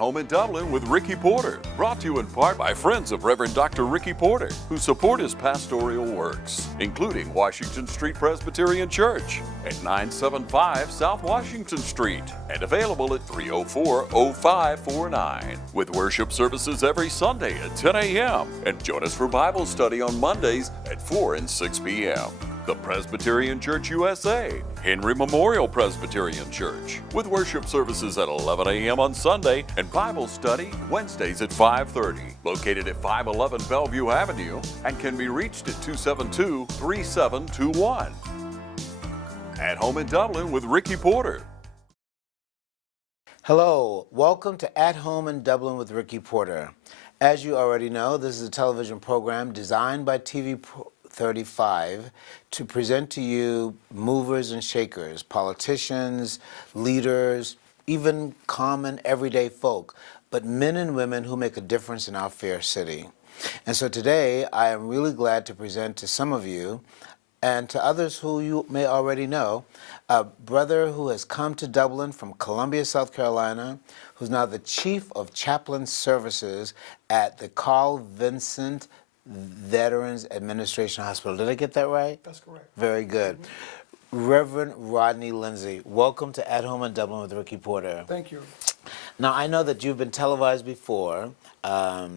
Home in Dublin with Ricky Porter, brought to you in part by friends of Reverend Dr. Ricky Porter, who support his pastoral works, including Washington Street Presbyterian Church at 975 South Washington Street and available at 304-0549, with worship services every Sunday at 10 a.m. and join us for Bible study on Mondays at 4 and 6 p.m. The Presbyterian Church USA, Henry Memorial Presbyterian Church, with worship services at 11 a.m. on Sunday and Bible study Wednesdays at 5:30, located at 511 Bellevue Avenue and can be reached at 272-3721. At Home in Dublin with Ricky Porter. Hello, welcome to At Home in Dublin with Ricky Porter. As you already know, this is a television program designed by TV 35 to present to you movers and shakers, politicians, leaders, even common everyday folk, but men and women who make a difference in our fair city. And so today I am really glad to present to some of you and to others who you may already know, a brother who has come to Dublin from Columbia, South Carolina, who's now the Chief of Chaplain Services at the Carl Vincent Veterans Administration Hospital. Did I get that right? That's correct. Very good. Reverend Rodney Lindsay, welcome to At Home in Dublin with Ricky Porter. Thank you. Now, I know that you've been televised before. The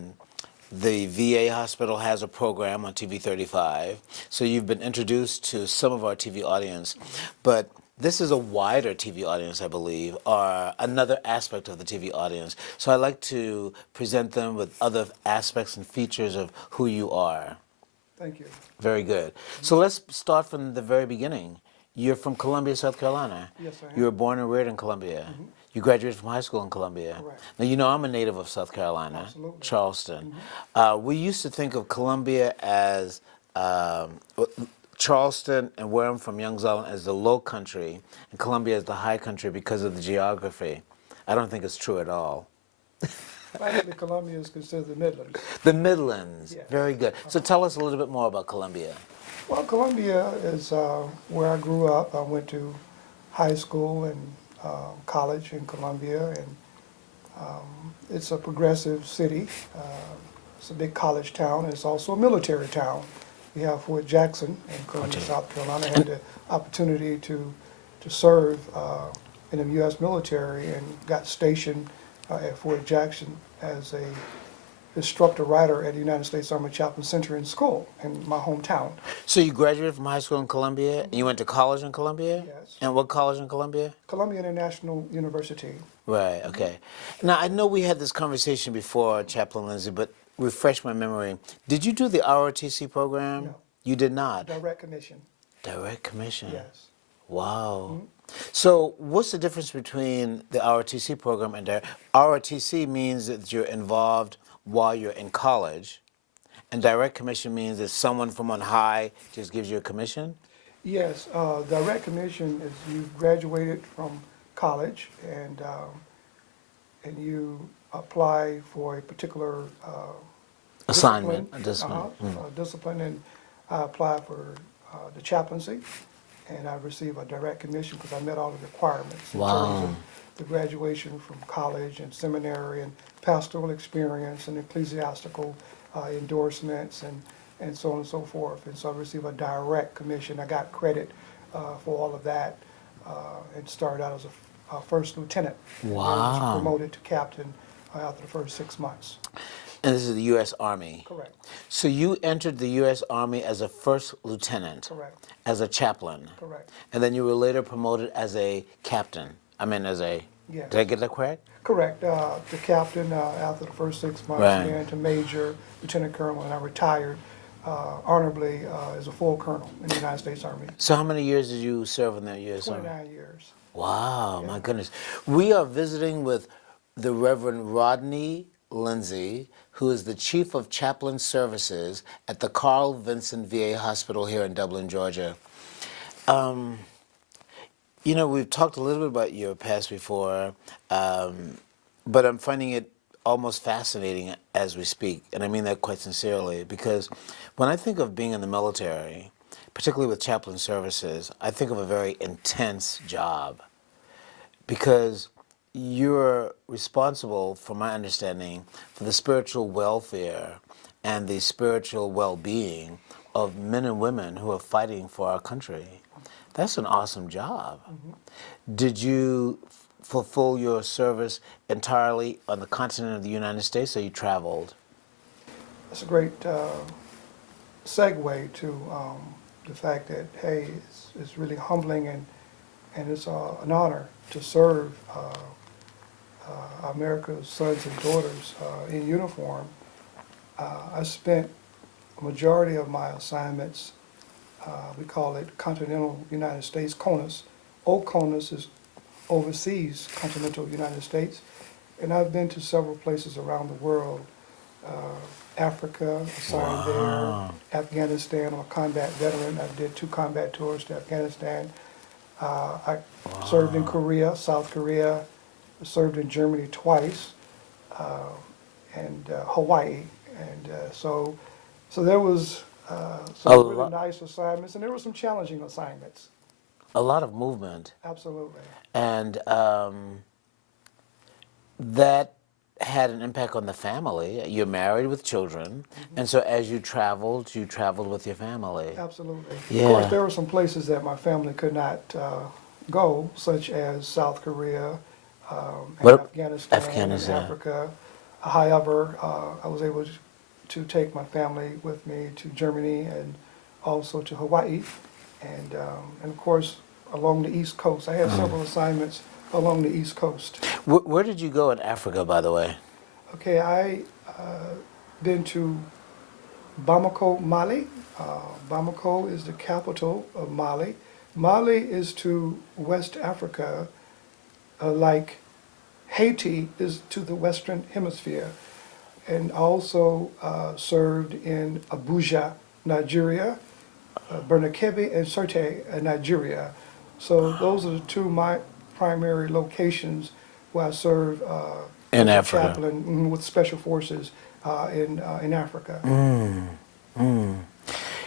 VA hospital has a program on TV 35, so you've been introduced to some of our TV audience. But this is a wider TV audience, I believe, or another aspect of the TV audience. So I'd like to present them with other aspects and features of who you are. Thank you. Very good. So let's start from the very beginning. You're from Columbia, South Carolina. Yes, I am. You were born and reared in Columbia. You graduated from high school in Columbia. Correct. Now, you know I'm a native of South Carolina, Absolutely. Charleston. We used to think of Columbia as Charleston and where I'm from, Youngs Island, as the low country, and Columbia as the high country because of the geography. I don't think it's true at all. Actually, Columbia is considered the Midlands. The Midlands, Yes. very good. So tell us a little bit more about Columbia. Well, Columbia is where I grew up. I went to high school and college in Columbia, and it's a progressive city. It's a big college town. It's also a military town. We have Fort Jackson in Columbia, South Carolina. I had the opportunity to serve in the U.S. military and got stationed at Fort Jackson as a instructor writer at the United States Army Chaplain Center in school in my hometown. So you graduated from high school in Columbia, and you went to college in Columbia? Yes. And what college in Columbia? Columbia International University. Right, okay. Now, I know we had this conversation before, Chaplain Lindsay, but refresh my memory. Did you do the ROTC program? No. You did not? Direct commission. Direct commission? Yes. Wow. So what's the difference between the ROTC program and ROTC means that you're involved while you're in college, and direct commission means that someone from on high just gives you a commission? Yes, direct commission is you graduated from college and you apply for a particular Assignment, discipline, discipline. discipline, and I applied for the chaplaincy, and I received a direct commission because I met all the requirements in terms of the graduation from college and seminary and pastoral experience and ecclesiastical endorsements and so on and so forth. And so I received a direct commission. I got credit for all of that and started out as a first lieutenant. Wow. I was promoted to captain after the first 6 months. And this is the U.S. Army? Correct. So you entered the U.S. Army as a first lieutenant? Correct. As a chaplain? Correct. And then you were later promoted as a captain? I mean, as a... Yes. Did I get that correct? Correct. To captain after the first 6 months, Right. and to major, lieutenant colonel, and I retired honorably as a full colonel in the United States Army. So how many years did you serve in the U.S. Army? 29 years. Wow, my goodness. We are visiting with the Reverend Rodney Lindsay, who is the Chief of Chaplain Services at the Carl Vincent VA Hospital here in Dublin, Georgia. You know, we've talked a little bit about your past before, but I'm finding it almost fascinating as we speak, and I mean that quite sincerely, because when I think of being in the military, particularly with chaplain services, I think of a very intense job, because you're responsible, from my understanding, for the spiritual welfare and the spiritual well-being of men and women who are fighting for our country. That's an awesome job. Did you fulfill your service entirely on the continent of the United States, or you traveled? That's a great segue to the fact that, hey, it's really humbling and it's an honor to serve America's sons and daughters in uniform. I spent a majority of my assignments, we call it Continental United States, CONUS. CONUS is overseas continental United States. And I've been to several places around the world. Africa, assigned there, Afghanistan. I'm a combat veteran. I did 2 combat tours to Afghanistan. I served in Korea, South Korea, served in Germany twice, and Hawaii. And so there was some really nice assignments, and there were some challenging assignments. A lot of movement. Absolutely. And that had an impact on the family. You're married with children, and so as you traveled with your family. Absolutely. Yeah. Of course, there were some places that my family could not go, such as South Korea, and Afghanistan, and Africa. However, I was able to take my family with me to Germany and also to Hawaii, and of course along the East Coast. I had several assignments along the East Coast. Where did you go in Africa, by the way? Okay, I been to Bamako, Mali. Bamako is the capital of Mali. Mali is to West Africa like Haiti is to the Western Hemisphere, and also served in Abuja, Nigeria, Bernakebe, and Sirte, Nigeria. So those are the 2 my primary locations where I serve In as a Africa. chaplain with special forces in Africa.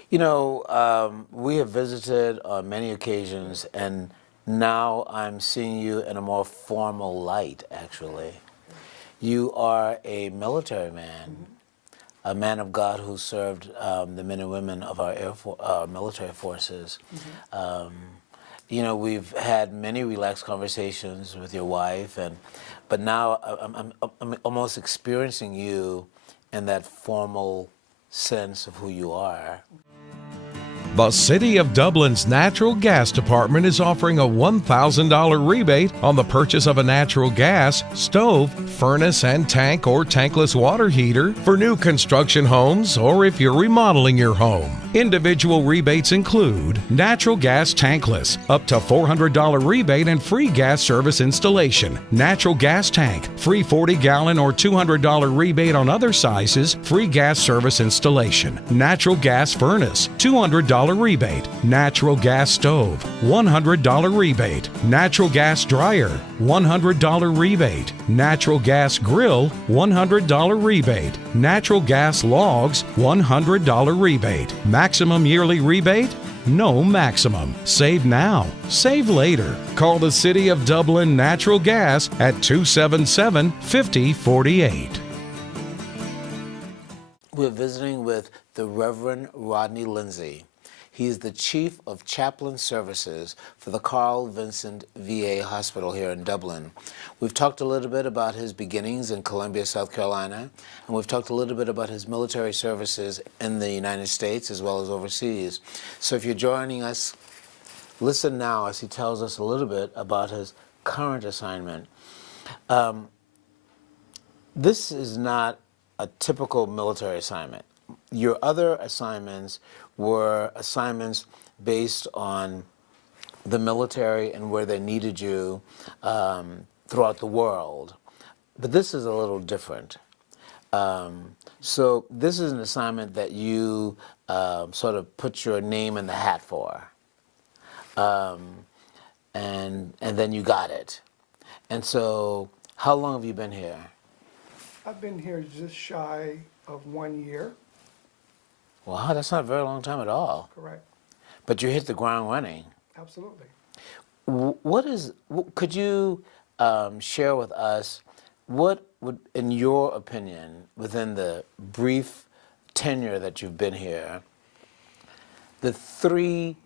You know, we have visited on many occasions, and now I'm seeing you in a more formal light, actually. You are a military man, a man of God who served the men and women of our military forces. You know, we've had many relaxed conversations with your wife, but now I'm almost experiencing you in that formal sense of who you are. The City of Dublin's Natural Gas Department is offering a $1,000 rebate on the purchase of a natural gas, stove, furnace and tank or tankless water heater for new construction homes or if you're remodeling your home. Individual rebates include natural gas tankless, up to $400 rebate and free gas service installation. Natural gas tank, free 40-gallon or $200 rebate on other sizes, free gas service installation. Natural gas furnace, $200 rebate. Natural gas stove, $100 rebate. Natural gas dryer, $100 rebate. Natural gas grill, $100 rebate. Natural gas logs, $100 rebate. Maximum yearly rebate? No maximum. Save now. Save later. Call the City of Dublin Natural Gas at 277-5048. We're visiting with the Reverend Rodney Lindsay. He is the Chief of Chaplain Services for the Carl Vincent VA Hospital here in Dublin. We've talked a little bit about his beginnings in Columbia, South Carolina, and we've talked a little bit about his military services in the United States as well as overseas. So if you're joining us, listen now as he tells us a little bit about his current assignment. This is not a typical military assignment. Your other assignments were assignments based on the military and where they needed you throughout the world. But this is a little different. So this is an assignment that you sort of put your name in the hat for. And then you got it. And so how long have you been here? I've been here just shy of 1 year. Wow, that's not a very long time at all. Correct. But you hit the ground running. Absolutely. Could you share with us what would, in your opinion, within the brief tenure that you've been here, the three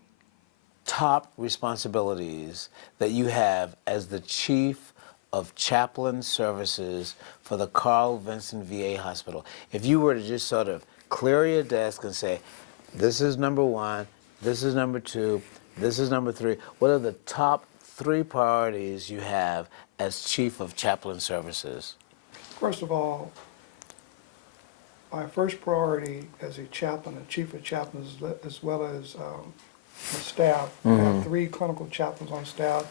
top responsibilities that you have as the chief of chaplain services for the Carl Vinson VA Hospital. If you were to just sort of clear your desk and say, this is number one, this is number two, this is number three, what are the top three priorities you have as chief of chaplain services? First of all, my first priority as a chaplain, a chief of chaplains, as well as the staff, I have 3 clinical chaplains on staff,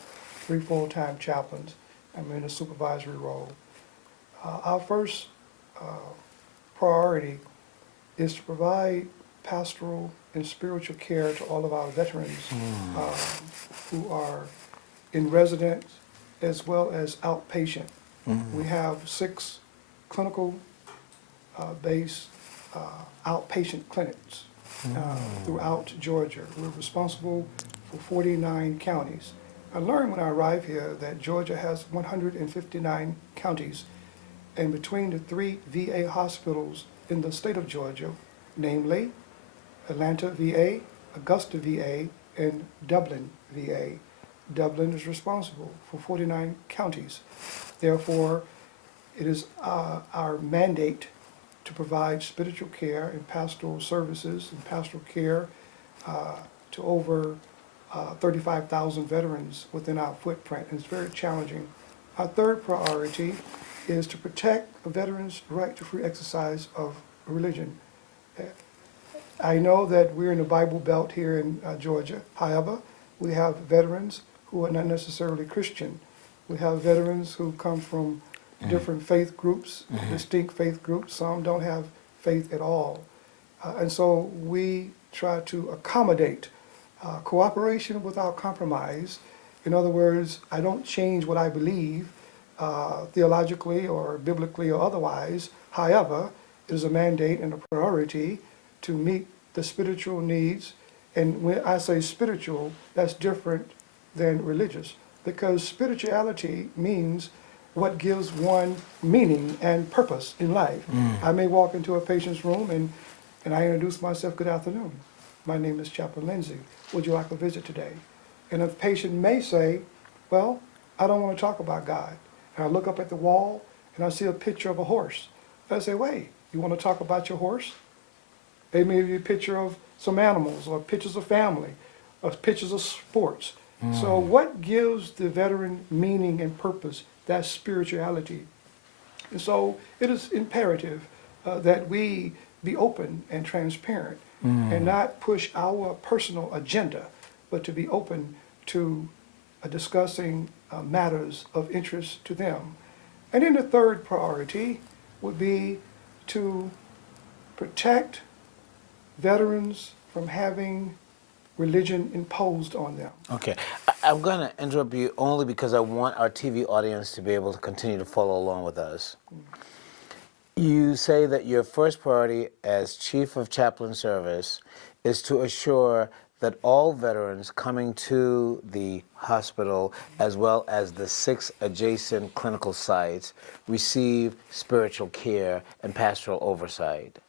3 full-time chaplains. I'm in a supervisory role. Our first priority is to provide pastoral and spiritual care to all of our veterans who are in residence as well as outpatient. We have 6 clinical based outpatient clinics throughout Georgia. We're responsible for 49 counties. I learned when I arrived here that Georgia has 159 counties, and between the 3 VA hospitals in the state of Georgia, namely Atlanta VA, Augusta VA, and Dublin VA, Dublin is responsible for 49 counties. Therefore, it is our mandate to provide spiritual care and pastoral services and pastoral care to over 35,000 veterans within our footprint, and it's very challenging. Our third priority is to protect a veteran's right to free exercise of religion. I know that we're in the Bible Belt here in Georgia. However, we have veterans who are not necessarily Christian. We have veterans who come from different faith groups, distinct faith groups. Some don't have faith at all. And so we try to accommodate cooperation without compromise. In other words, I don't change what I believe theologically or biblically or otherwise. However, it is a mandate and a priority to meet the spiritual needs. And when I say spiritual, that's different than religious, because spirituality means what gives one meaning and purpose in life. I may walk into a patient's room and I introduce myself, good afternoon. My name is Chaplain Lindsay. Would you like a visit today? And a patient may say, well, I don't want to talk about God. And I look up at the wall and I see a picture of a horse. I say, wait, you want to talk about your horse? They may be a picture of some animals or pictures of family or pictures of sports. So what gives the veteran meaning and purpose? That's spirituality. And so it is imperative that we be open and transparent and not push our personal agenda, but to be open to discussing matters of interest to them. And then the third priority would be to protect veterans from having religion imposed on them. Okay, I'm going to interrupt you only because I want our TV audience to be able to continue to follow along with us. You say that your first priority as Chief of Chaplain Service is to assure that all veterans coming to the hospital, as well as the 6 adjacent clinical sites, receive spiritual care and pastoral oversight.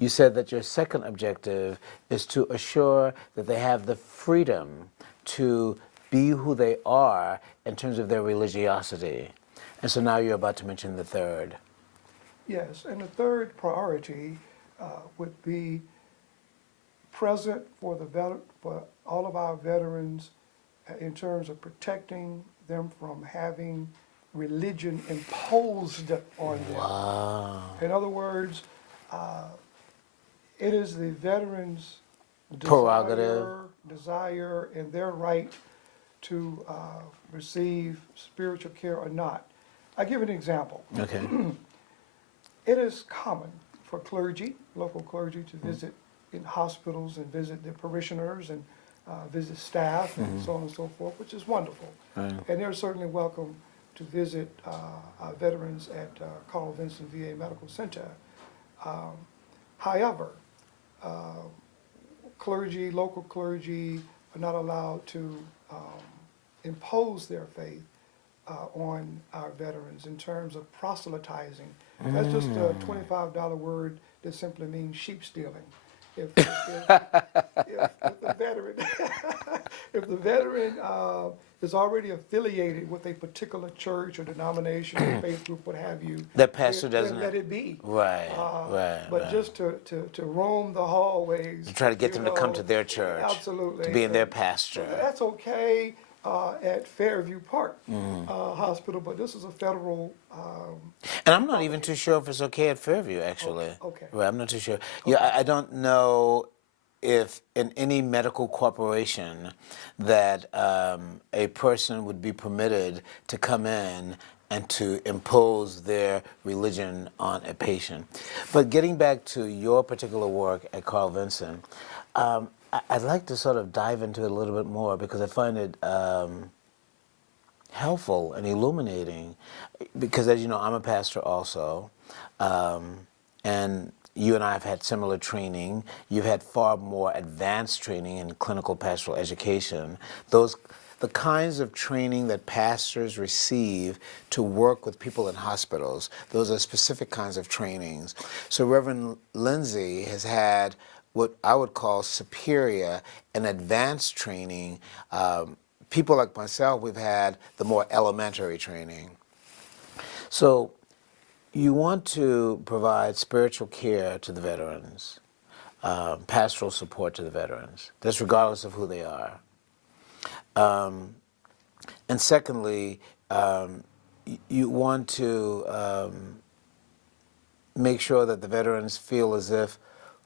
You said that your second objective is to assure that they have the freedom to be who they are in terms of their religiosity. And so now you're about to mention the third. Yes, and the third priority would be present for for all of our veterans in terms of protecting them from having religion imposed on them. Wow. In other words, it is the veterans' Prerogative. desire and their right to receive spiritual care or not. I give an example. Okay. It is common for clergy, local clergy, to visit in hospitals and visit their parishioners and visit staff and so on and so forth, which is wonderful. Right. And they're certainly welcome to visit our veterans at Carl Vinson VA Medical Center. However, clergy, local clergy, are not allowed to impose their faith on our veterans in terms of proselytizing. That's just a $25 word that simply means sheep stealing. If the veteran, if the veteran is already affiliated with a particular church or denomination or faith group, what have you, That pastor then doesn't. let it be. Right, right. But right. just to roam the hallways. To try to get you them to come know, to their church. Absolutely. To be in their pasture. That's okay at Fairview Park Hospital, but this is a federal. And I'm not even too sure if it's okay at Fairview, actually. Okay. Right, I'm not too sure. Yeah, I don't know if in any medical corporation that a person would be permitted to come in and to impose their religion on a patient. But getting back to your particular work at Carl Vinson, I'd like to sort of dive into it a little bit more because I find it helpful and illuminating. Because as you know, I'm a pastor also, and you and I have had similar training. You've had far more advanced training in clinical pastoral education. The kinds of training that pastors receive to work with people in hospitals, those are specific kinds of trainings. So Reverend Lindsay has had what I would call superior and advanced training. People like myself, we've had the more elementary training. So you want to provide spiritual care to the veterans, pastoral support to the veterans. That's regardless of who they are. And secondly, you want to make sure that the veterans feel as if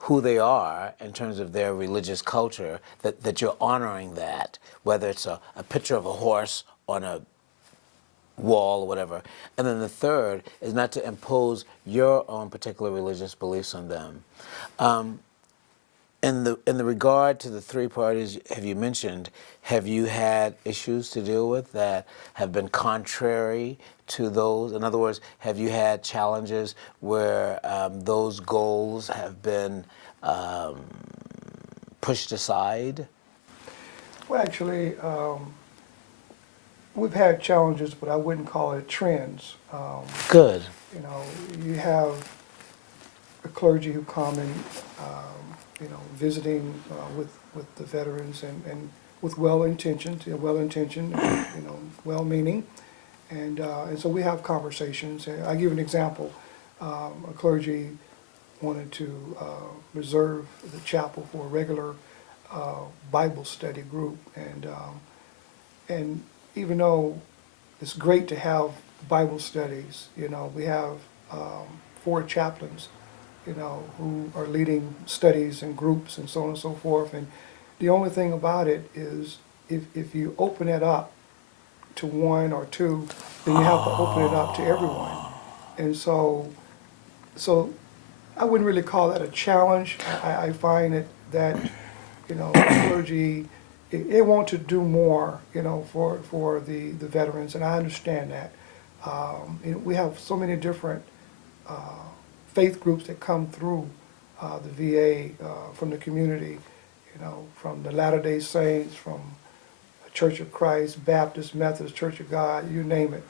who they are in terms of their religious culture, that you're honoring that, whether it's a picture of a horse on a wall or whatever. And then the third is not to impose your own particular religious beliefs on them. In the regard to the three parties have you mentioned, have you had issues to deal with that have been contrary to those? In other words, have you had challenges where those goals have been pushed aside? Well, actually, we've had challenges, but I wouldn't call it trends. Good. You know, you have the clergy who come and, visiting with the veterans and with well-intentioned, well-meaning. And so we have conversations. I give an example. A clergy wanted to reserve the chapel for a regular Bible study group. And even though it's great to have Bible studies, we have 4 chaplains, who are leading studies and groups and so on and so forth. And the only thing about it is if you open it up to 1 or 2, then you have to open it up to everyone. And so I wouldn't really call that a challenge. I find that clergy, they want to do more, for the veterans, and I understand that. We have so many different faith groups that come through the VA from the community, from the Latter-day Saints, from Church of Christ, Baptist, Methodist, Church of God, you name it.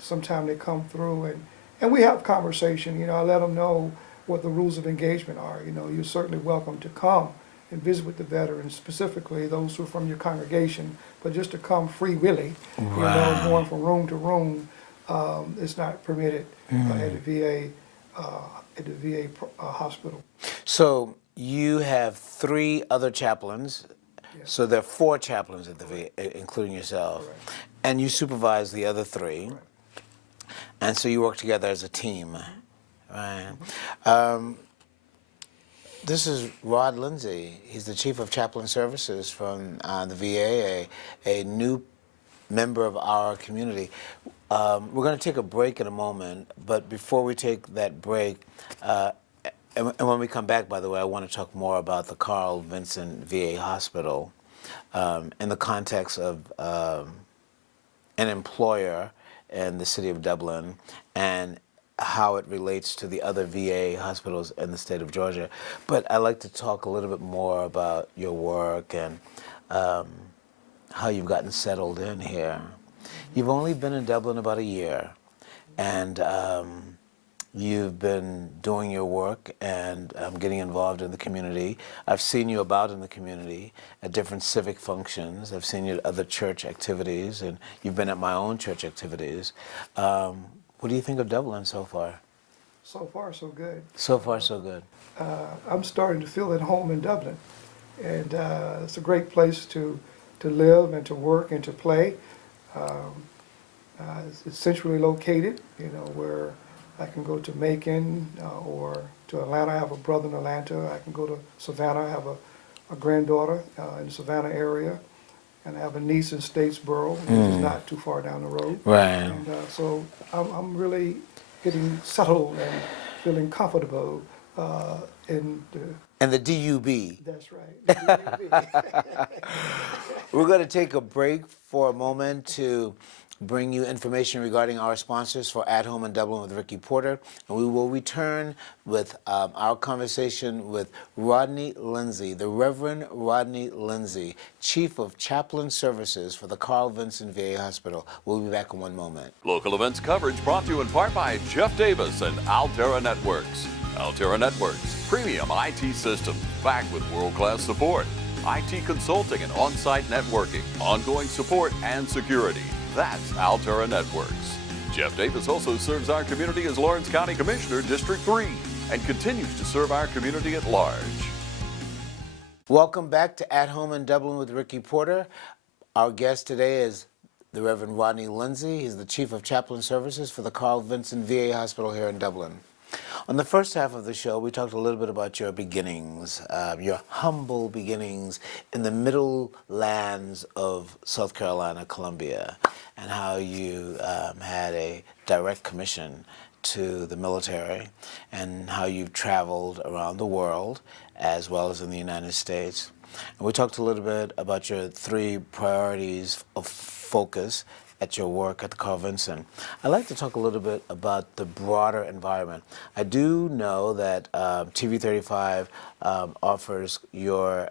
Sometimes they come through and we have conversation. I let them know what the rules of engagement are. You're certainly welcome to come and visit with the veterans, specifically those who are from your congregation, but just to come free willy, going from room to room, it's not permitted at the VA hospital. So you have 3 other chaplains. Yes. So there are 4 chaplains at the VA, including yourself. Correct. And you supervise the other 3. Correct. And so you work together as a team, right? This is Rod Lindsay. He's the Chief of Chaplain Services from the VA, a new member of our community. We're going to take a break in a moment, but before we take that break, and when we come back, by the way, I want to talk more about the Carl Vinson VA Hospital in the context of an employer in the city of Dublin and how it relates to the other VA hospitals in the state of Georgia. But I'd like to talk a little bit more about your work and how you've gotten settled in here. You've only been in Dublin about a year, and you've been doing your work and getting involved in the community. I've seen you about in the community at different civic functions. I've seen you at other church activities, and you've been at my own church activities. What do you think of Dublin so far? So far, so good. So far, so good. I'm starting to feel at home in Dublin, and it's a great place to live and to work and to play. It's centrally located, where I can go to Macon or to Atlanta. I have a brother in Atlanta. I can go to Savannah. I have a granddaughter in the Savannah area, and I have a niece in Statesboro, which is not too far down the road. Right. And so I'm really getting settled and feeling comfortable in the. And the DUB. That's right. We're going to take a break for a moment to bring you information regarding our sponsors for At Home in Dublin with Ricky Porter, and we will return with our conversation with Rodney Lindsay, the Reverend Rodney Lindsay, Chief of Chaplain Services for the Carl Vinson VA Hospital. We'll be back in one moment. Local events coverage brought to you in part by Jeff Davis and Altera Networks. Altera Networks, premium IT systems backed with world-class support, IT consulting and on-site networking, ongoing support and security. That's Altera Networks. Jeff Davis also serves our community as Lawrence County Commissioner, District 3, and continues to serve our community at large. Welcome back to At Home in Dublin with Ricky Porter. Our guest today is the Reverend Rodney Lindsay. He's the Chief of Chaplain Services for the Carl Vinson VA Hospital here in Dublin. On the first half of the show, we talked a little bit about your beginnings, your humble beginnings in the middle lands of South Carolina, Columbia, and how you had a direct commission to the military, and how you've traveled around the world as well as in the United States. And we talked a little bit about your 3 priorities of focus at your work at the Carl Vinson. I'd like to talk a little bit about the broader environment. I do know that TV35 offers your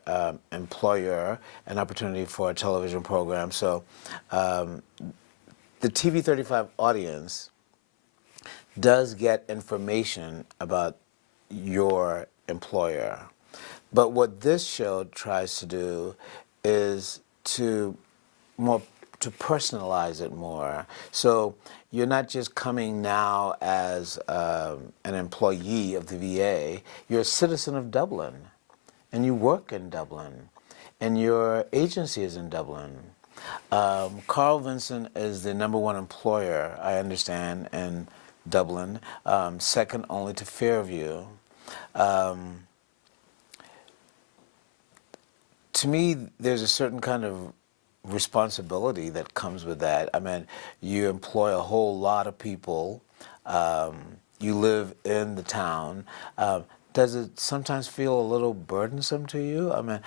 employer an opportunity for a television program. So the TV35 audience does get information about your employer. But what this show tries to do is to personalize it more. So you're not just coming now as an employee of the VA, you're a citizen of Dublin, and you work in Dublin, and your agency is in Dublin. Carl Vinson is the #1 employer, I understand, in Dublin, second only to Fairview. To me, there's a certain kind of responsibility that comes with that. I mean, you employ a whole lot of people. You live in the town. Does it sometimes feel a little burdensome to you? I mean,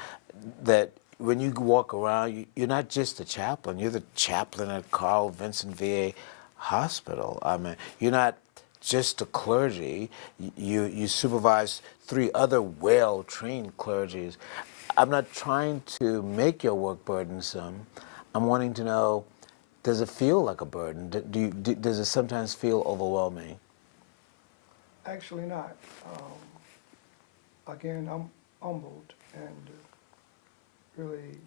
that when you walk around, you're not just a chaplain. You're the chaplain at Carl Vinson VA Hospital. I mean, you're not just a clergy. You supervise 3 other well-trained clergies. I'm not trying to make your work burdensome. I'm wanting to know, does it feel like a burden? Does it sometimes feel overwhelming? Actually not. Again, I'm humbled and really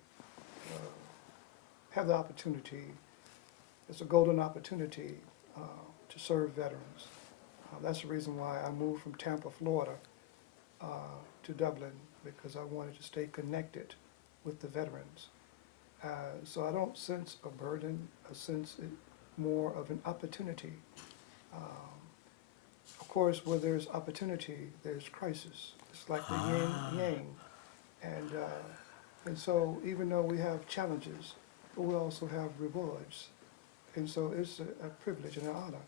have the opportunity. It's a golden opportunity to serve veterans. That's the reason why I moved from Tampa, Florida to Dublin, because I wanted to stay connected with the veterans. So I don't sense a burden, I sense it more of an opportunity. Of course, where there's opportunity, there's crisis. It's like the yin yang. And so even though we have challenges, but we also have rewards. And so it's a privilege and an honor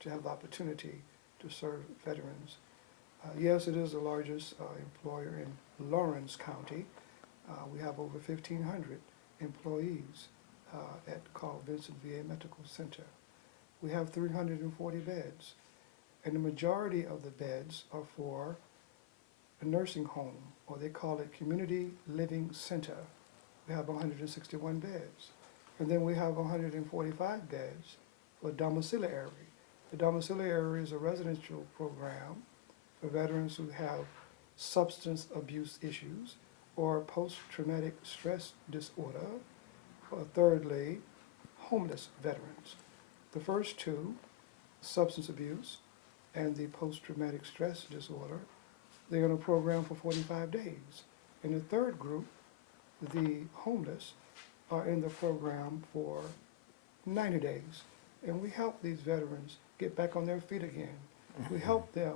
to have the opportunity to serve veterans. Yes, it is the largest employer in Lawrence County. We have over 1,500 employees at Carl Vinson VA Medical Center. We have 340 beds, and the majority of the beds are for a nursing home, or they call it Community Living Center. We have 161 beds. And then we have 145 beds for domiciliary. The domiciliary is a residential program for veterans who have substance abuse issues or post-traumatic stress disorder, or thirdly, homeless veterans. The first two, substance abuse and the post-traumatic stress disorder, they're in a program for 45 days. And the third group, the homeless, are in the program for 90 days. And we help these veterans get back on their feet again. We help them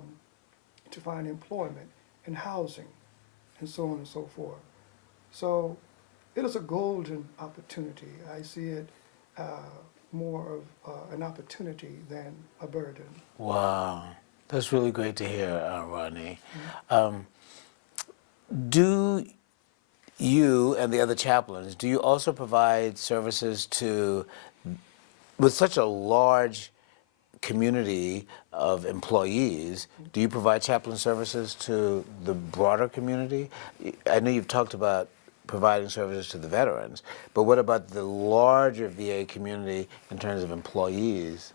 to find employment and housing and so on and so forth. So it is a golden opportunity. I see it more of an opportunity than a burden. Wow, that's really great to hear, Rodney. Do you and the other chaplains, do you also provide services to, with such a large community of employees, do you provide chaplain services to the broader community? I know you've talked about providing services to the veterans, but what about the larger VA community in terms of employees?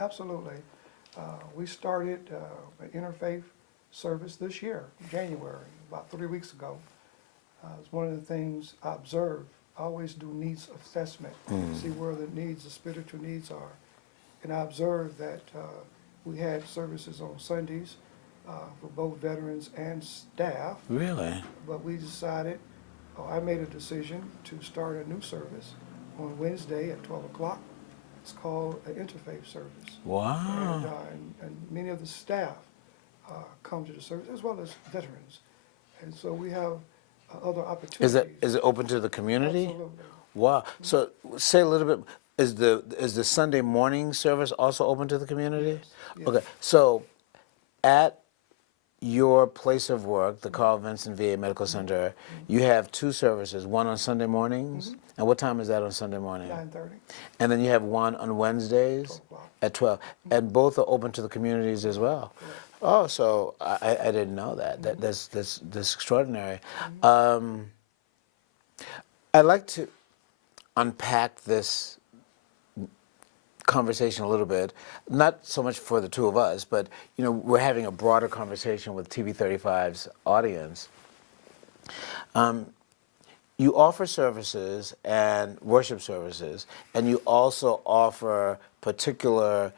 Absolutely. We started an interfaith service this year, January, about 3 weeks ago. It's one of the things I observe. I always do needs assessment, see where the needs, the spiritual needs are. And I observed that we had services on Sundays for both veterans and staff. Really? But we decided, I made a decision to start a new service on Wednesday at 12 o'clock. It's called an interfaith service. Wow. And many of the staff come to the service, as well as veterans. And so we have other opportunities. Is it open to the community? Absolutely. Wow. So say a little bit. Is the Sunday morning service also open to the community? Yes. Okay. So at your place of work, the Carl Vinson VA Medical Center, you have two services, one on Sunday mornings. And what time is that on Sunday morning? 9:30. And then you have one on Wednesdays 12 o'clock. at 12. And both are open to the communities as well. Oh, so I didn't know that. That's extraordinary. I'd like to unpack this conversation a little bit, not so much for the two of us, but we're having a broader conversation with TV35's audience. You offer services and worship services, and you also offer particular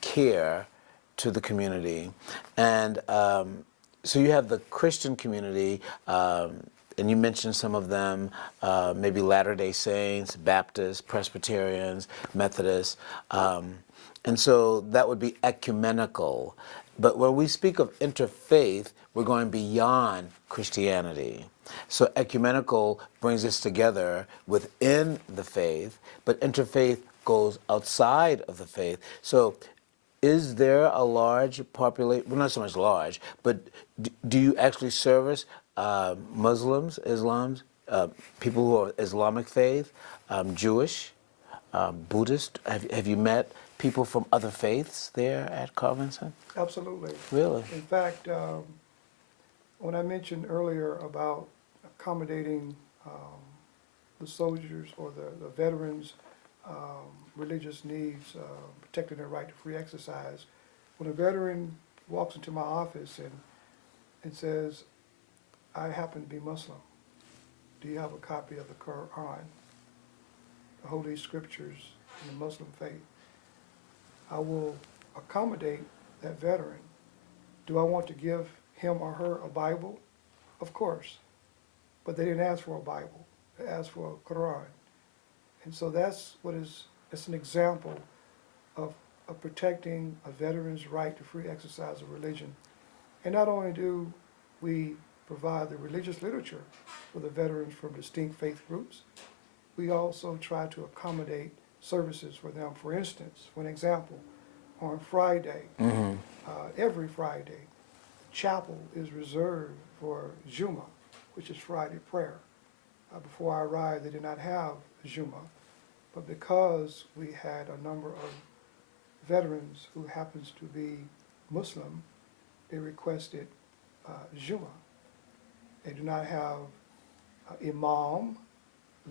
care to the community. And so you have the Christian community, and you mentioned some of them, maybe Latter-day Saints, Baptists, Presbyterians, Methodists. And so that would be ecumenical. But when we speak of interfaith, we're going beyond Christianity. So ecumenical brings us together within the faith, but interfaith goes outside of the faith. So is there a large population, well, not so much large, but do you actually service Muslims, people who are Islamic faith, Jewish, Buddhist? Have you met people from other faiths there at Carl Vinson? Absolutely. Really? In fact, when I mentioned earlier about accommodating the soldiers or the veterans' religious needs, protecting their right to free exercise, when a veteran walks into my office and says, I happen to be Muslim, do you have a copy of the Quran, the Holy Scriptures in the Muslim faith? I will accommodate that veteran. Do I want to give him or her a Bible? Of course. But they didn't ask for a Bible. They asked for a Quran. And so it's an example of protecting a veteran's right to free exercise of religion. And not only do we provide the religious literature for the veterans from distinct faith groups, we also try to accommodate services for them. For instance, for an example, on Friday, every Friday, chapel is reserved for Juma, which is Friday prayer. Before I arrived, they did not have Juma, but because we had a number of veterans who happens to be Muslim, they requested Juma. They do not have imam,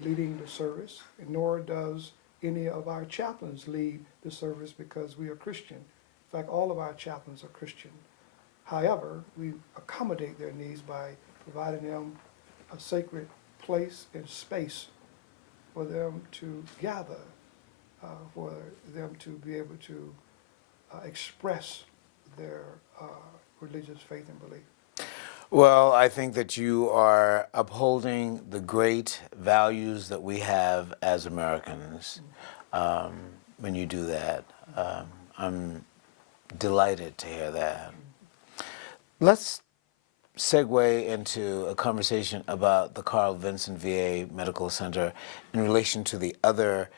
leading the service, nor does any of our chaplains lead the service because we are Christian. In fact, all of our chaplains are Christian. However, we accommodate their needs by providing them a sacred place and space for them to gather, for them to be able to express their religious faith and belief. Well, I think that you are upholding the great values that we have as Americans when you do that. I'm delighted to hear that. Let's segue into a conversation about the Carl Vinson VA Medical Center in relation to the other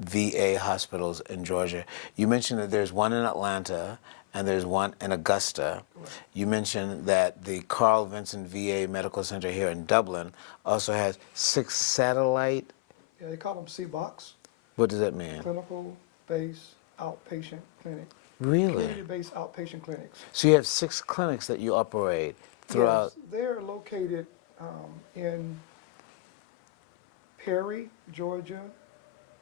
VA hospitals in Georgia. You mentioned that there's one in Atlanta and there's one in Augusta. Correct. You mentioned that the Carl Vinson VA Medical Center here in Dublin also has 6 satellite. Yeah, they call them CBOCs, What does that mean? clinical based outpatient clinic. Really? Community-based outpatient clinics. So you have 6 clinics that you operate throughout. Yes, they're located in Perry, Georgia,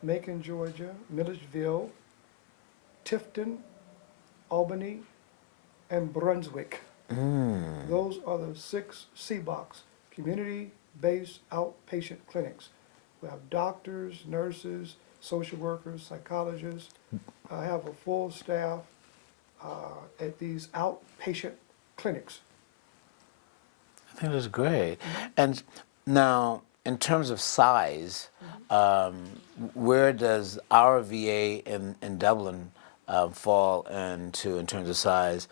Macon, Georgia, Milledgeville, Tifton, Albany, and Brunswick. Those are the 6 CBOCs, community-based outpatient clinics. We have doctors, nurses, social workers, psychologists. I have a full staff at these outpatient clinics. I think that's great. And now, in terms of size, where does our VA in Dublin fall into in terms of size?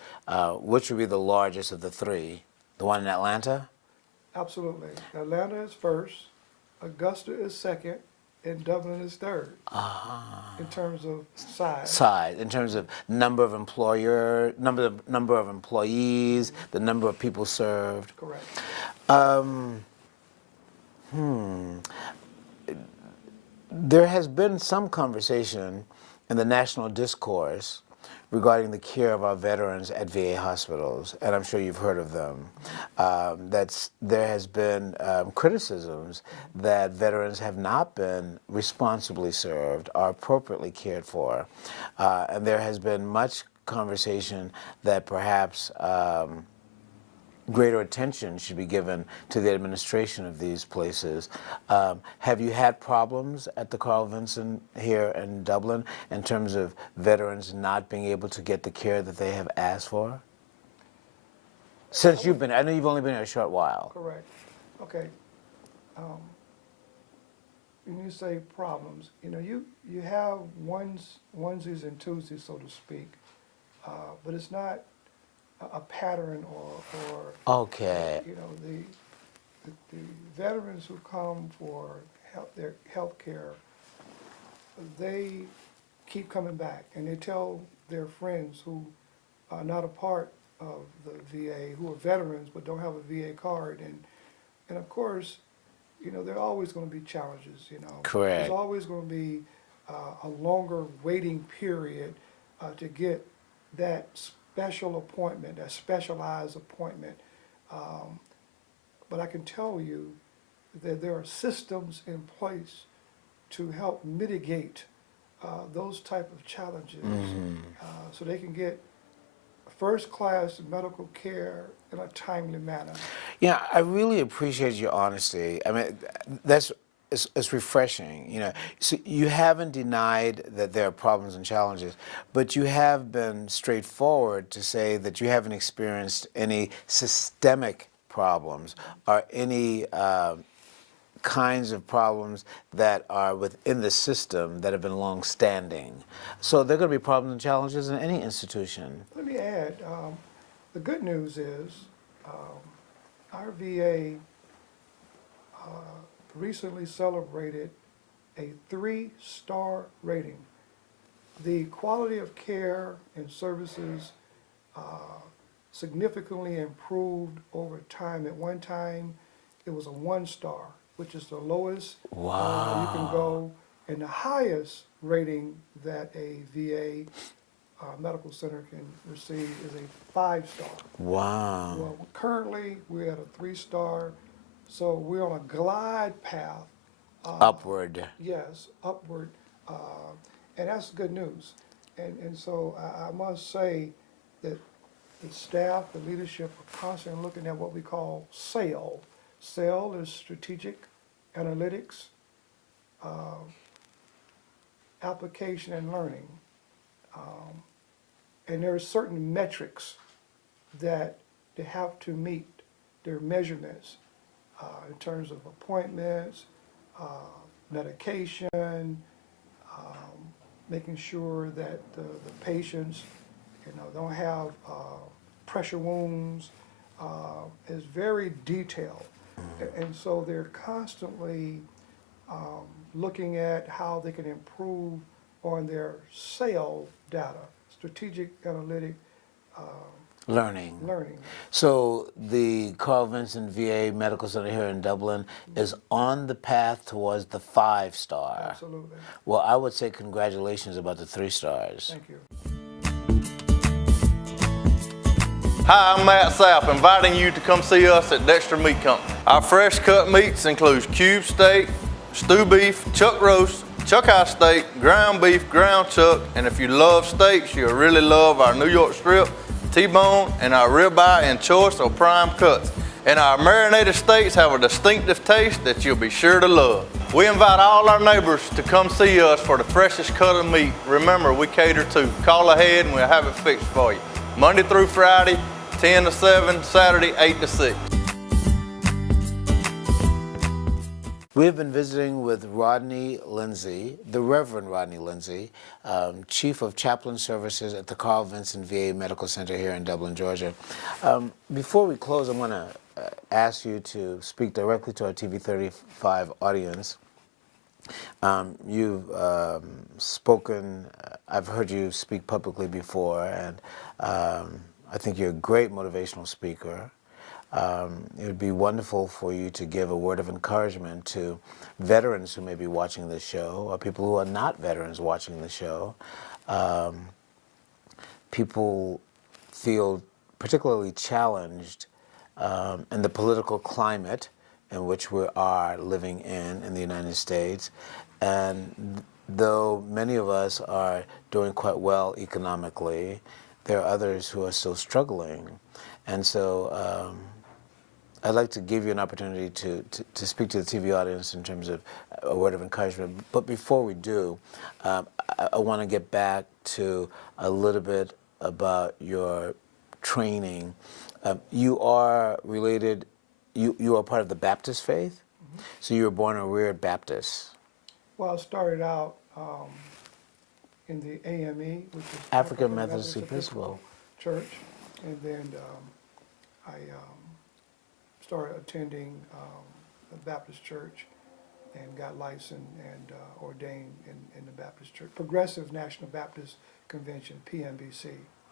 Which would be the largest of the 3? The one in Atlanta? Absolutely. Atlanta is first, Augusta is second, and Dublin is third in terms of size. Size, in terms of number of employees, the number of people served. Correct. There has been some conversation in the national discourse regarding the care of our veterans at VA hospitals, and I'm sure you've heard of them. There has been criticisms that veterans have not been responsibly served or appropriately cared for, and there has been much conversation that perhaps greater attention should be given to the administration of these places. Have you had problems at the Carl Vinson here in Dublin in terms of veterans not being able to get the care that they have asked for? Since you've been, I know you've only been here a short while. Correct. Okay. When you say problems, you have onesies and twosies, so to speak, but it's not a pattern or Okay. the veterans who come for their health care, they keep coming back and they tell their friends who are not a part of the VA, who are veterans but don't have a VA card, and of course, there are always going to be challenges. Correct. There's always going to be a longer waiting period to get that special appointment, a specialized appointment. But I can tell you that there are systems in place to help mitigate those type of challenges, so they can get first-class medical care in a timely manner. Yeah, I really appreciate your honesty. I mean, it's refreshing. So you haven't denied that there are problems and challenges, but you have been straightforward to say that you haven't experienced any systemic problems or any kinds of problems that are within the system that have been long-standing. So there are going to be problems and challenges in any institution. Let me add, the good news is our VA recently celebrated a 3-star rating. The quality of care and services significantly improved over time. At one time, it was a 1-star, which is the lowest you can go, and the highest rating that a VA medical center can receive is a 5-star. Wow. Well, currently we're at a 3-star, so we're on a glide path Upward. Yes, upward, and that's good news. And so I must say that the staff, the leadership are constantly looking at what we call SAIL. SAIL is strategic analytics, application and learning. And there are certain metrics that they have to meet, their measurements, in terms of appointments, medication, making sure that the patients, don't have pressure wounds. Is very detailed. And so they're constantly looking at how they can improve on their SAIL data, strategic analytic Learning. learning. So the Carl Vinson VA Medical Center here in Dublin is on the path towards the 5-star. Absolutely. Well, I would say congratulations about the 3 stars. Thank you. Hi, I'm Matt Sapp, inviting you to come see us at Dexter Meat Company. Our fresh cut meats includes cube steak, stew beef, chuck roast, chuck eye steak, ground beef, ground chuck, and if you love steaks, you'll really love our New York strip, T-bone, and our ribeye and choice or prime cuts. And our marinated steaks have a distinctive taste that you'll be sure to love. We invite all our neighbors to come see us for the freshest cut of meat. Remember, we cater to. Call ahead and we'll have it fixed for you. Monday through Friday, 10 to 7, Saturday, 8 to 6. We have been visiting with Rodney Lindsay, the Reverend Rodney Lindsay, Chief of Chaplain Services at the Carl Vinson VA Medical Center here in Dublin, Georgia. Before we close, I'm going to ask you to speak directly to our TV 35 audience. You've spoken, I've heard you speak publicly before, and I think you're a great motivational speaker. It would be wonderful for you to give a word of encouragement to veterans who may be watching this show, or people who are not veterans watching the show. People feel particularly challenged in the political climate in which we are living in the United States. And though many of us are doing quite well economically, there are others who are still struggling. And so I'd like to give you an opportunity to speak to the TV audience in terms of a word of encouragement. But before we do, I want to get back to a little bit about your training. You are related, you are part of the Baptist faith? Mm-hmm. So you were born and reared Baptist? Well, I started out in the AME, which is African Methodist Episcopal Church, and then I started attending the Baptist Church and got licensed and ordained in the Baptist Church, Progressive National Baptist Convention, PNBC.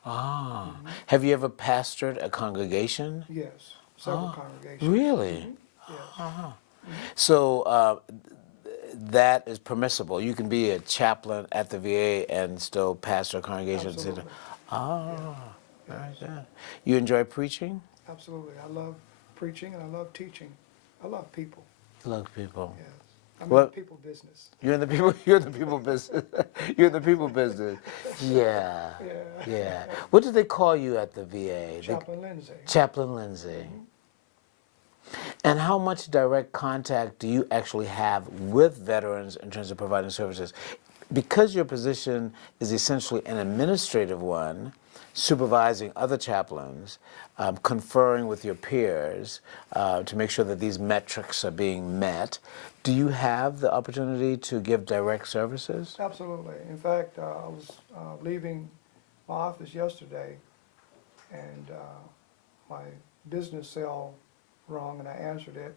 Ah. Mm-hmm. Have you ever pastored a congregation? Yes, several congregations. Really? Mm-hmm. Yes. Uh-huh. Mm-hmm. So that is permissible. You can be a chaplain at the VA and still pastor a congregation. Absolutely. Ah, yeah. very good. You enjoy preaching? Absolutely. I love preaching and I love teaching. I love people. Love people. Yes. I'm Well, in the people business. You're in the people. You're in the people business. You're in the people business. Yeah. Yeah. Yeah. What do they call you at the VA? Chaplain Lindsay. Chaplain Lindsay. Mm-hmm. And how much direct contact do you actually have with veterans in terms of providing services? Because your position is essentially an administrative one, supervising other chaplains, conferring with your peers to make sure that these metrics are being met, do you have the opportunity to give direct services? Absolutely. In fact, I was leaving my office yesterday, and my business cell rang, and I answered it,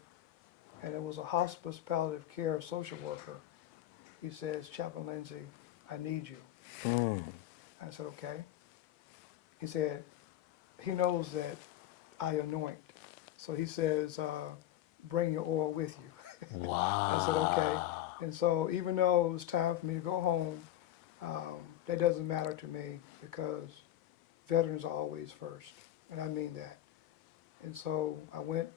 and it was a hospice palliative care social worker. He says, "Chaplain Lindsay, I need you." Mm. I said, "Okay." He said, he knows that I anoint, so he says, "Bring your oil with you." Wow. I said, "Okay." And so even though it was time for me to go home, that doesn't matter to me because veterans are always first, and I mean that. And so I went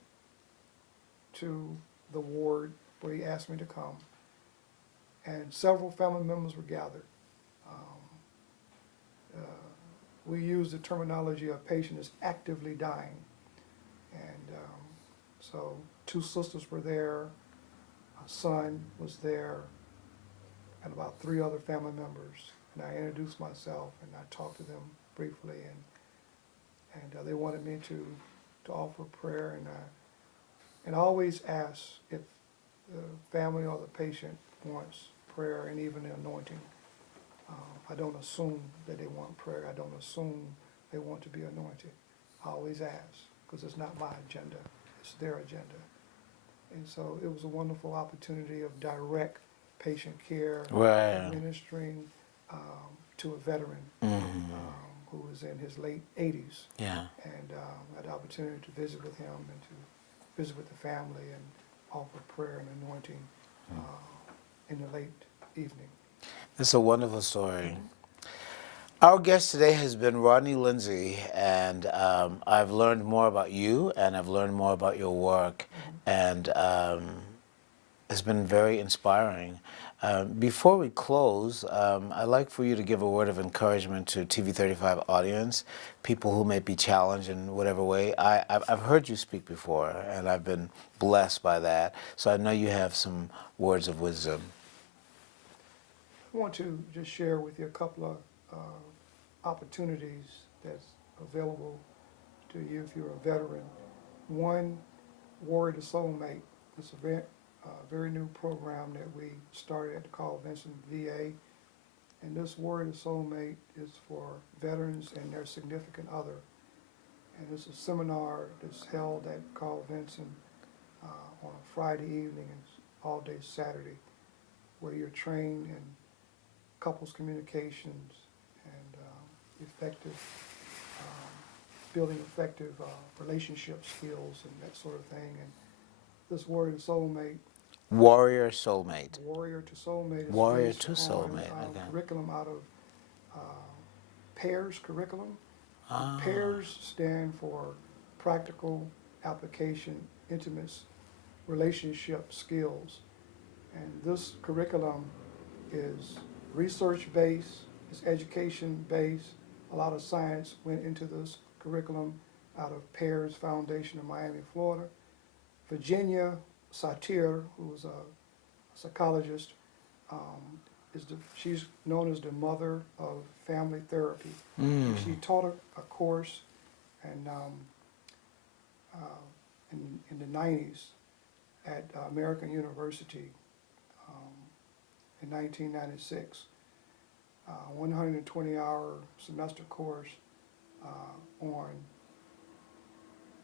to the ward where he asked me to come, and several family members were gathered. We use the terminology of patient is actively dying. And so 2 sisters were there, a son was there, and about 3 other family members. And I introduced myself and I talked to them briefly, and they wanted me to offer prayer, and I always ask if the family or the patient wants prayer and even the anointing. I don't assume that they want prayer. I don't assume they want to be anointed. I always ask, because it's not my agenda, it's their agenda. And so it was a wonderful opportunity of direct patient care, Right. ministering to a veteran who was in his late 80s. Yeah. And had the opportunity to visit with him and to visit with the family and offer prayer and anointing in the late evening. It's a wonderful story. Our guest today has been Rodney Lindsay, and I've learned more about you, and I've learned more about your work, and it's been very inspiring. Before we close, I'd like for you to give a word of encouragement to TV35 audience, people who may be challenged in whatever way. I've heard you speak before, and I've been blessed by that, so I know you have some words of wisdom. I want to just share with you a couple of opportunities that's available to you if you're a veteran. One, Warrior to Soulmate. It's a very new program that we started at the Carl Vinson VA. And this Warrior to Soulmate is for veterans and their significant other. And it's a seminar that's held at Carl Vinson on a Friday evening and all day Saturday, where you're trained in couples communications and building effective relationship skills and that sort of thing. And this Warrior to Soulmate. Warrior Soulmate. Warrior to Soulmate is Warrior based to on Soulmate, okay. curriculum out of PAIRS curriculum. Ah. PAIRS stand for Practical Application Intimate Relationship Skills. And this curriculum is research-based, it's education-based. A lot of science went into this curriculum out of PAIRS Foundation in Miami, Florida. Virginia Satir, who was a psychologist, she's known as the mother of family therapy. She taught a course and in the 90s at American University in 1996. 120-hour semester course on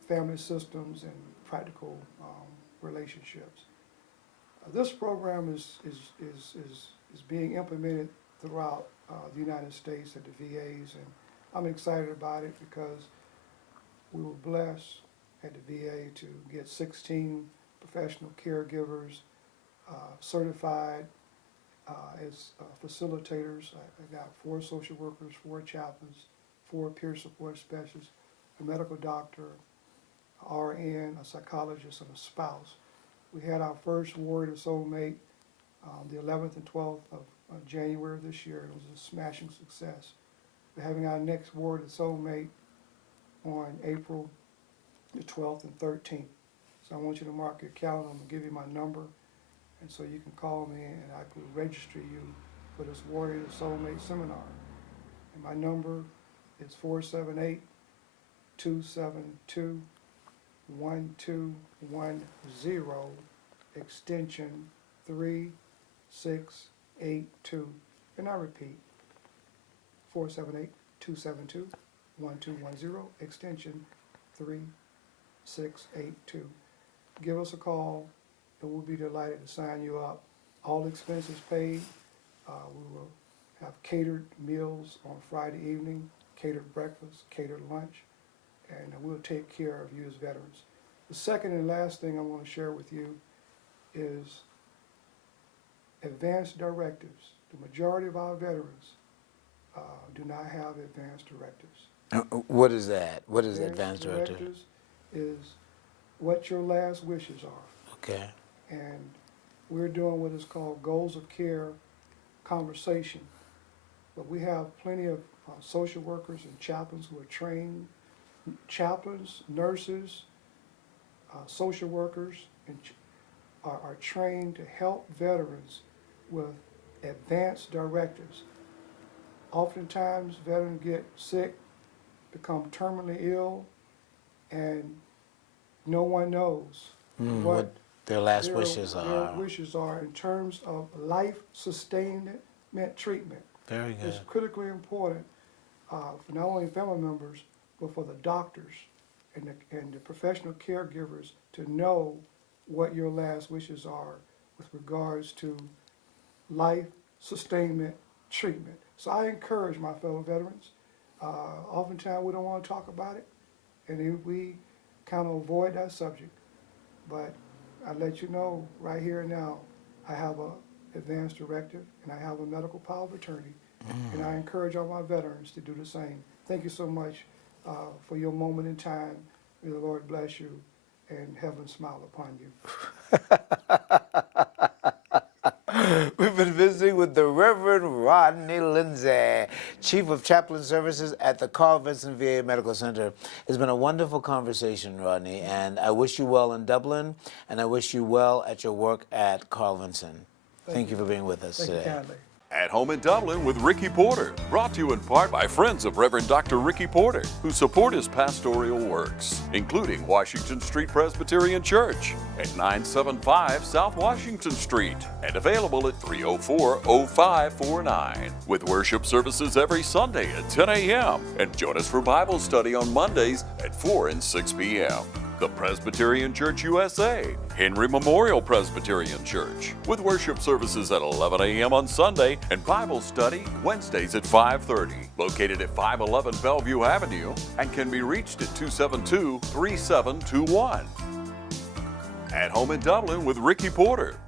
family systems and practical relationships. This program is being implemented throughout the United States at the VAs, and I'm excited about it because we were blessed at the VA to get 16 professional caregivers certified as facilitators. I got 4 social workers, 4 chaplains, 4 peer support specialists, a medical doctor, RN, a psychologist, and a spouse. We had our first Warrior to Soulmate the 11th and 12th of January this year. It was a smashing success. We're having our next Warrior to Soulmate on April the 12th and 13th. So I want you to mark your calendar. I'm going to give you my number, and so you can call me and I can register you for this Warrior to Soulmate seminar. And my number is 478-272-1210, extension 3682. And I repeat, 478-272-1210, extension 3682. Give us a call and we'll be delighted to sign you up. All expenses paid. We will have catered meals on Friday evening, catered breakfast, catered lunch, and we'll take care of you as veterans. The second and last thing I want to share with you is advanced directives. The majority of our veterans do not have advanced directives. What is that? What is advanced directive? Directives is what your last wishes are. Okay. And we're doing what is called goals of care conversation. But we have plenty of social workers and chaplains who are trained, chaplains, nurses, social workers, and are trained to help veterans with advanced directives. Oftentimes, veterans get sick, become terminally ill, and no one knows what their last wishes their are. wishes are in terms of life-sustainment treatment. Very good. It's critically important for not only family members, but for the doctors and the professional caregivers to know what your last wishes are with regards to life sustainment treatment. So I encourage my fellow veterans. Oftentimes we don't want to talk about it, and we kind of avoid that subject. But I let you know right here and now, I have a advanced directive and I have a medical power of attorney, and I encourage all my veterans to do the same. Thank you so much for your moment in time. May the Lord bless you and heaven smile upon you. We've been visiting with the Reverend Rodney Lindsay, Chief of Chaplain Services at the Carl Vinson VA Medical Center. It's been a wonderful conversation, Rodney, and I wish you well in Dublin, and I wish you well at your work at Carl Vinson. Thank you for being with us today. Thank you kindly. At Home in Dublin with Ricky Porter, brought to you in part by friends of Reverend Dr. Ricky Porter, who support his pastoral works, including Washington Street Presbyterian Church at 975 South Washington Street and available at 304-0549, with worship services every Sunday at 10 a.m. and join us for Bible study on Mondays at 4 and 6 p.m. The Presbyterian Church USA, Henry Memorial Presbyterian Church, with worship services at 11 a.m. on Sunday and Bible study Wednesdays at 5:30, located at 511 Bellevue Avenue and can be reached at 272-3721. At Home in Dublin with Ricky Porter.